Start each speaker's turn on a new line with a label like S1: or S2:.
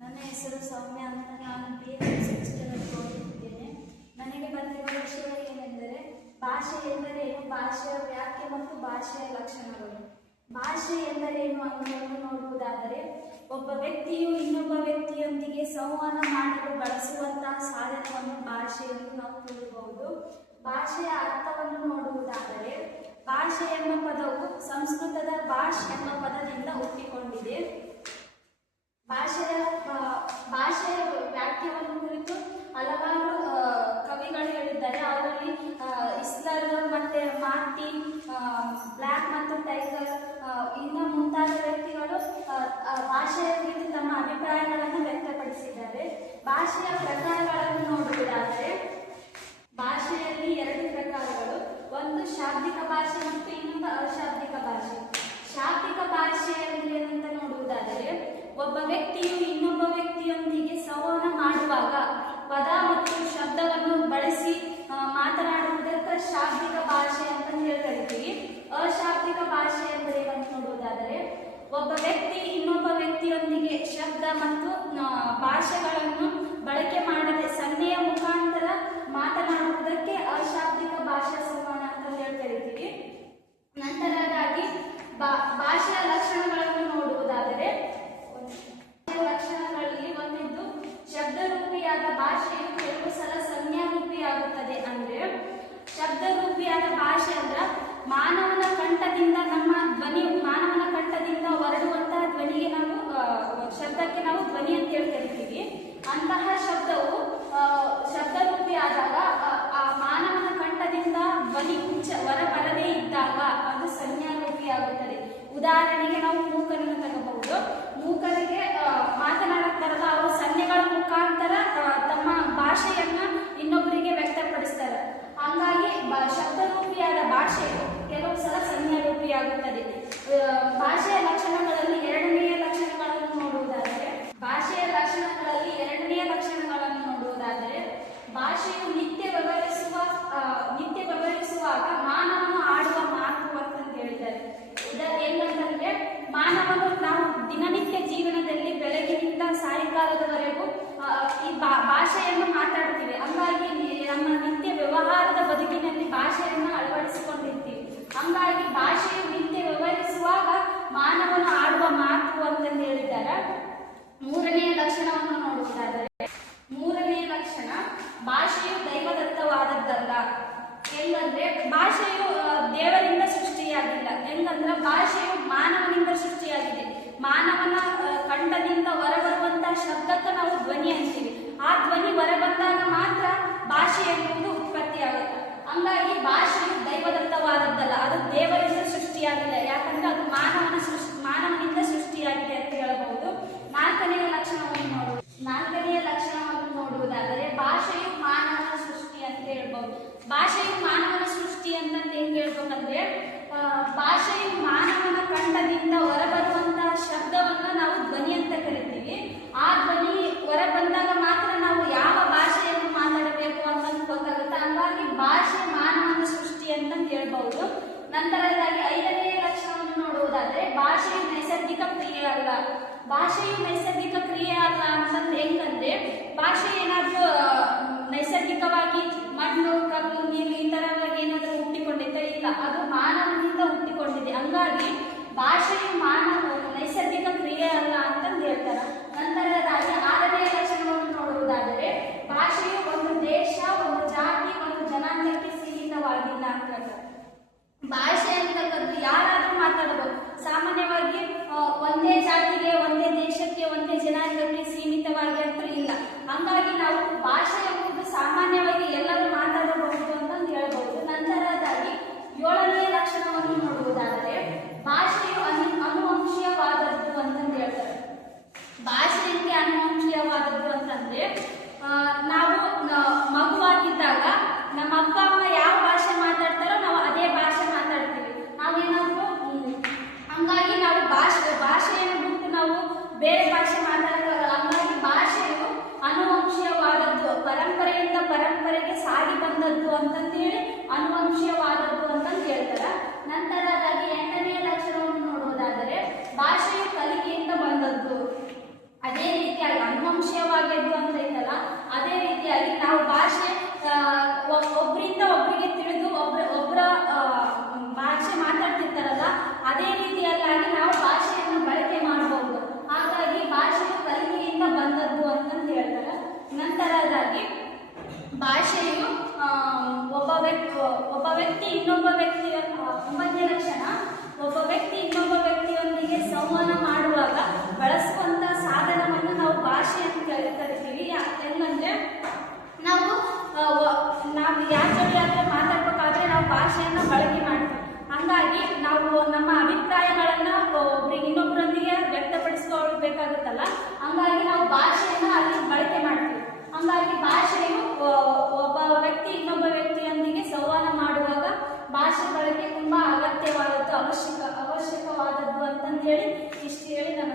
S1: ನನ್ನ ಹೆಸರು ಸೌಮ್ಯ ಅಂತ ನಾನು ಬಿ ಎ ಓದುತ್ತಿದ್ದೇನೆ ನನಗೆ ಬಂದಿರುವ ವಿಷಯ ಏನೆಂದರೆ ಭಾಷೆ ಎಂದರೇನು ಭಾಷೆಯ ವ್ಯಾಖ್ಯೆ ಮತ್ತು ಭಾಷೆಯ ಲಕ್ಷಣಗಳು. ಭಾಷೆ ಎಂದರೇನು ಅನ್ನೋದನ್ನು ನೋಡುವುದಾದರೆ, ಒಬ್ಬ ವ್ಯಕ್ತಿಯು ಇನ್ನೊಬ್ಬ ವ್ಯಕ್ತಿಯೊಂದಿಗೆ ಸಂವಹನ ಮಾಡಲು ಬಳಸುವಂತಹ ಸಾಧನವನ್ನು ಭಾಷೆ ಎಂದು ನಾವು ತಿಳಿಯಬಹುದು. ಭಾಷೆಯ ಅರ್ಥವನ್ನು ನೋಡುವುದಾದರೆ, ಭಾಷೆ ಎಂಬ ಪದವು ಸಂಸ್ಕೃತದ ಭಾಷ್ ಎಂಬ ಪದದಿಂದ ಹುಟ್ಟಿಕೊಂಡಿದೆ. ಭಾಷೆಯ ಭಾಷೆಯ ವ್ಯಾಖ್ಯವನ್ನು ಕುರಿತು ಹಲವಾರು ಕವಿಗಳು ಹೇಳಿದ್ದಾರೆ. ಅವರಲ್ಲಿ ಇಸ್ಲರ್, ಮತ್ತೆ ಮಾರ್ಟಿನ್ ಬ್ಲ್ಯಾಕ್ ಮತ್ತು ಟೈಗರ್ ಇನ್ನು ಮುಂತಾದ ವ್ಯಕ್ತಿಗಳು ಭಾಷೆಯ ಕುರಿತು ತಮ್ಮ ಅಭಿಪ್ರಾಯಗಳನ್ನು ವ್ಯಕ್ತಪಡಿಸಿದ್ದಾರೆ. ಭಾಷೆಯ ಪ್ರಕಾರಗಳನ್ನು ನೋಡುವುದಾದರೆ, ಭಾಷೆಯಲ್ಲಿ ಎರಡು ಪ್ರಕಾರಗಳು. ಒಂದು ಶಾಬ್ದಿಕ ಭಾಷೆ ಮತ್ತು ಇನ್ನೊಂದು ಅಶಾಬ್ದಿಕ ಭಾಷೆ ಶಾಬ್ದಿಕ ಭಾಷೆ ಅಂದ್ರೆ ಏನಂತ ನೋಡುವುದಾದರೆ ಒಬ್ಬ ವ್ಯಕ್ತಿಯು ಇನ್ನೊಬ್ಬ ವ್ಯಕ್ತಿಯೊಂದಿಗೆ ಸಂವಹನ ಮಾಡುವಾಗ ಪದ ಮತ್ತು ಶಬ್ದವನ್ನು ಬಳಸಿ ಮಾತನಾಡುವುದಕ್ಕೆ ಶಾಬ್ದಿಕ ಭಾಷೆ ಅಂತ ಹೇಳಿ ಕರಿತೀವಿ ಅಶಾಬ್ದಿಕ ಭಾಷೆ ಅಂದರೆ ಏನಂತ ನೋಡುವುದಾದರೆ ಒಬ್ಬ ವ್ಯಕ್ತಿ ಇನ್ನೊಬ್ಬ ವ್ಯಕ್ತಿಯೊಂದಿಗೆ ಶಬ್ದ ಮತ್ತು ಭಾಷೆಗಳನ್ನು ಬಳಕೆ ಮಾಡದೆ ಸನ್ನೆಯ ಮುಖಾಂತರ ಮಾತನಾಡುವುದಕ್ಕೆ ಅಶಾಬ್ದಿಕ ಭಾಷಾ ಸಂವಹನ ಅಂತ ಹೇಳಿ ಕರಿತೀವಿ ನಂತರದಾಗಿ ಬಾ- ಭಾಷೆಯ ಲಕ್ಷಣಗಳನ್ನು ನೋಡುವುದಾದರೆ ಭಾಷೆಯ ಲಕ್ಷಣಗಳಲ್ಲಿ ಒಂದಿದ್ದು ಶಬ್ದರೂಪಿಯಾದ ಭಾಷೆಯು ಕೆಲವು ಸಲ ಸಂಜ್ಞಾರೂಪಿಯಾಗುತ್ತದೆ ಅಂದ್ರೆ ಶಬ್ದರೂಪಿಯಾದ ಭಾಷೆ ಅಂದ್ರ ಮಾನವನ ಕಂಠದಿಂದ ನಮ್ಮ ಧ್ವನಿ ಮಾನವನ ಕಂಠದಿಂದ ಹೊರಡುವಂತಹ ಧ್ವನಿಗೆ ನಾವು ಶಬ್ದಕ್ಕೆ ನಾವು ಧ್ವನಿ ಅಂತ ಹೇಳಿ ಕರಿತೀವಿ ಅಂತಹ ಶಬ್ದವು ಶಬ್ದ ಶಬ್ದರೂಪಿ ಆದಾಗ ಆ, ಮಾನವನ ಕಂಠದಿಂದ ಧ್ವನಿ ಉಚ್ಚ ಹೊರ ಬರದೇ ಇದ್ದಾಗ ಅದು ಸಂಜ್ಞಾರೂಪಿ ಆಗುತ್ತದೆ. ಉದಾಹರಣೆಗೆ ನಾವು ಮೂಕರನ್ನು ತಗಬಹುದು. ಮೂಕರಿಗೆ ಮಾತನಾಡೋ ತರದ ಅವರು ಸನ್ನೆಗಳ ಮುಖಾಂತರ ತಮ್ಮ ಭಾಷೆಯನ್ನ ಇನ್ನೊಬ್ಬರಿಗೆ ವ್ಯಕ್ತಪಡಿಸ್ತಾರೆ ಹಾಗಾಗಿ ಬ- ಶಬ್ದರೂಪಿಯಾದ ಭಾಷೆಯು ಕೆಲವು ಸಲ ಸಂಜ್ಞಾರೂಪಿಯಾಗುತ್ತದೆ ಆ, ಭಾಷೆಯ ಲಕ್ಷಣಗಳಲ್ಲಿ ಎರಡನೆಯ ಲಕ್ಷಣಗಳನ್ನು ನೋಡುವುದಾದರೆ ಭಾಷೆಯ ಲಕ್ಷಣಗಳಲ್ಲಿ ಎರಡನೆಯ ಲಕ್ಷಣಗಳನ್ನು ನೋಡುವುದಾದರೆ ಭಾಷೆಯು ನಿತ್ಯ ವ್ಯವಹರಿಸುವ ಆ, ನಿತ್ಯ ವ್ಯವಹರಿಸುವಾಗ ಮಾನವನು ಆಡುವ ಮಾತು ಅಂತ ಹೇಳಿದ್ದಾರೆ ಉದ ಏನಂತಂದ್ರೆ ಮಾನವನು ನಾವು ದಿನನಿತ್ಯ ಜೀವನದಲ್ಲಿ ಬೆಳಗಿನಿಂದ ಸಾಯಂಕಾಲದವರೆಗೂ ಆ, ಈ ಭಾಷೆಯನ್ನು ಮಾತಾಡ್ತೀವಿ ಹಂಗಾಗಿ ನಮ್ಮ ನಿತ್ಯ ವ್ಯವಹಾರದ ಬದುಕಿನಲ್ಲಿ ಭಾಷೆಯನ್ನು ಅಳವಡಿಸಿಕೊಂಡಿರ್ತೀವಿ. ಹಂಗಾಗಿ ಭಾಷೆಯು ನಿತ್ಯ ವ್ಯವಹರಿಸುವಾಗ ಮಾನವನು ಆಡುವ ಮಾತು ಅಂತಂದು ಹೇಳಿದ್ದಾರೆ. ಮೂರನೆಯ ಲಕ್ಷಣವನ್ನು ನೋಡುತ್ತಾರೆ ಮೂರನೆಯ ಲಕ್ಷಣ ಭಾಷೆಯು ದೈವದತ್ತವಾದದ್ದಲ್ಲ. ಹೆಂಗಂದ್ರೆ ಭಾಷೆಯು ದೇವರಿಂದ ಸೃಷ್ಟಿಯಾಗಿಲ್ಲ. ಹೆಂಗಂದ್ರೆ ಭಾಷೆಯು ಮಾನವನಿಂದ ಸೃಷ್ಟಿಯಾಗಿದೆ. ಮಾನವನ ಆ, ಕಂಠದಿಂದ ಹೊರಬರುವಂತಹ ಶಬ್ದಕ್ಕೆ ನಾವು ಧ್ವನಿ ಅಂತೀವಿ ಆ ಧ್ವನಿ ಹೊರಬಂದಾಗ ಮಾತ್ರ ಭಾಷೆ ಎನ್ನುವುದು ಉತ್ಪತ್ತಿಯಾಗುತ್ತೆ ಹಂಗಾಗಿ ಭಾಷೆಯು ದೈವದತ್ತವಾದದ್ದಲ್ಲ ಅದು ದೇವರಿಂದ ಸೃಷ್ಟಿಯಾಗಿಲ್ಲ ಯಾಕಂದ್ರೆ ಅದು ಮಾನವನ ಸೃಷ್ಟಿ, ಮಾನವನಿಂದ ಸೃಷ್ಟಿಯಾಗಿದೆ ಅಂತ ಹೇಳಬಹುದು. ನಾಲ್ಕನೆಯ ಲಕ್ಷಣವನ್ನು ನೋಡು ನಾಲ್ಕನೆಯ ಲಕ್ಷಣವನ್ನು ನೋಡುವುದಾದರೆ ಭಾಷೆಯು ಮಾನವನ ಸೃಷ್ಟಿ ಅಂತ ಹೇಳ್ಬಹುದು. ಭಾಷೆಯು ಮಾನವನ ಸೃಷ್ಟಿ ಅಂತ ಹೆಂಗ್ ಹೇಳ್ಬೇಕಂದ್ರೆ ಭಾಷೆಯು ಮಾನವನ ಕಂಠದಿಂದ ಹೊರಬರುವಂತಹ ಶಬ್ದವನ್ನ ನಾವು ಧ್ವನಿ ಅಂತ ಕರಿತೀವಿ. ಆ ಧ್ವನಿ ಹೊರ ಬಂದಾಗ ಮಾತ್ರ ನಾವು ಯಾವ ಭಾಷೆಯನ್ನು ಮಾತಾಡಬೇಕು ಅಂತ ಗೊತ್ತಾಗುತ್ತೆ ಹಂಗಾಗಿ ಭಾಷೆ ಮಾನವನ ಸೃಷ್ಟಿ ಅಂತ ಹೇಳ್ಬಹುದು ನಂತರದಾಗಿ ಐದನೆಯ ಲಕ್ಷಣವನ್ನು ನೋಡುವುದಾದರೆ ಭಾಷೆಯು ನೈಸರ್ಗಿಕ ಕ್ರಿಯೆ ಅಲ್ಲ ಭಾಷೆಯು ನೈಸರ್ಗಿಕ ಕ್ರಿಯೆ ಅಲ್ಲ ಅಂತಂದ್ರೆ ಹೆಂಗಂದ್ರೆ ಭಾಷೆ ಏನಾದ್ರೂ ನೈಸರ್ಗಿಕವಾಗಿ ಮಣ್ಣು ಕಲ್ಲು ನೀರು ಈ ತರವಾಗಿ ಏನಾದ್ರೂ ಹುಟ್ಟಿಕೊಂಡಿದ್ದ ಇಲ್ಲ, ಅದು ಮಾನವನಿಂದ ಹುಟ್ಟಿಕೊಂಡಿದೆ. ಹಂಗಾಗಿ ಭಾಷೆಯು ಮಾನವ, ನೈಸರ್ಗಿಕ ಕ್ರಿಯೆ ಅಲ್ಲ ಅಂತಂದು ಹೇಳ್ತಾರೆ. ನಂತರ ರಾಜ್ಯ ಆರನೇ ಲಕ್ಷಣವನ್ನು ನೋಡುವುದಾದರೆ, ಭಾಷೆಯು ಒಂದು ದೇಶ, ಒಂದು ಜಾತಿ, ಒಂದು ಜನಾಂಗಕ್ಕೆ ಸೀಮಿತವಾಗಿಲ್ಲ ಅಂತ. ಭಾಷೆ ಅಂತಕ್ಕದ್ದು ಯಾರಾದ್ರೂ ಮಾತಾಡಬಹುದು ಸಾಮಾನ್ಯವಾಗಿ ಆ, ಒಂದೇ ಜಾತಿಗೆ ಒಂದೇ ದೇಶಕ್ಕೆ ಒಂದೇ ಜನಾಂಗಕ್ಕೆ ಸೀಮಿತವಾಗಿ ಅಂತ ಇಲ್ಲ ಹಂಗಾಗಿ ನಾವು ಭಾಷೆ ಎಂಬುದು ಸಾಮಾನ್ಯವಾಗಿ ಎಲ್ಲರೂ ಮಾತಾಡಬಹುದು ಅಂತಂದು ಹೇಳ್ಬಹುದು ನಂತರದಾಗಿ ಏಳನೇ ಲಕ್ಷಣವನ್ನು ನೋಡುವುದಾದರೆ ಭಾಷೆಯು ಅನು ಅನುವಂಶೀಯವಾದದ್ದು ಅಂತಂದು ಹೇಳ್ತಾರೆ ಭಾಷೆ ಹೆಂಗೆ ಅನುವಂಶೀಯವಾದದ್ದು ಅಂತಂದ್ರೆ ಆ, ನಾವು ನ- ಮಗುವಾಗಿದ್ದಾಗ ನಮ್ಮ ಅಪ್ಪ ಅಮ್ಮ ಯಾವ ಭಾಷೆ ಮಾತಾಡ್ತಾರೋ ನಾವು ಅದೇ ಭಾಷೆ ಮಾತಾಡ್ತೀವಿ ನಾವೇನಾದ್ರೂ ಹ್ಮ್, ಹಂಗಾಗಿ ನಾವು ಭಾಷೆ ಭಾಷೆಯನ್ನು ಬಿಟ್ಟು ನಾವು ಬೇರೆ ಭಾಷೆ ಮಾತಾಡೋಕ್ಕಾಗಲ್ಲ ಹಂಗಾಗಿ ಭಾಷೆಯು ಅನುವಂಶೀಯವಾದದ್ದು ಪರಂಪರೆಗೆ ಸಾಗಿ ಬಂದದ್ದು ಅಂತಂದೇಳಿ ಇರುತ್ತಲ್ಲ ಹಂಗಾಗಿ ನಾವು ಭಾಷೆಯನ್ನು ಅಲ್ಲಿ ಬಳಕೆ ಮಾಡ್ತೀವಿ. ಹಂಗಾಗಿ ಭಾಷೆಯು ಒಬ್ಬ ವ್ಯಕ್ತಿ ಇನ್ನೊಬ್ಬ ವ್ಯಕ್ತಿಯೊಂದಿಗೆ ಸಂವಹನ ಮಾಡುವಾಗ ಭಾಷೆ ಬಳಕೆ ತುಂಬಾ ಅಗತ್ಯವಾದದ್ದು, ಅವಶ್ಯಕ, ಅವಶ್ಯಕವಾದದ್ದು ಅಂತಂದೇಳಿ ಇಷ್ಟು ಹೇಳಿ ನಮ್ಮ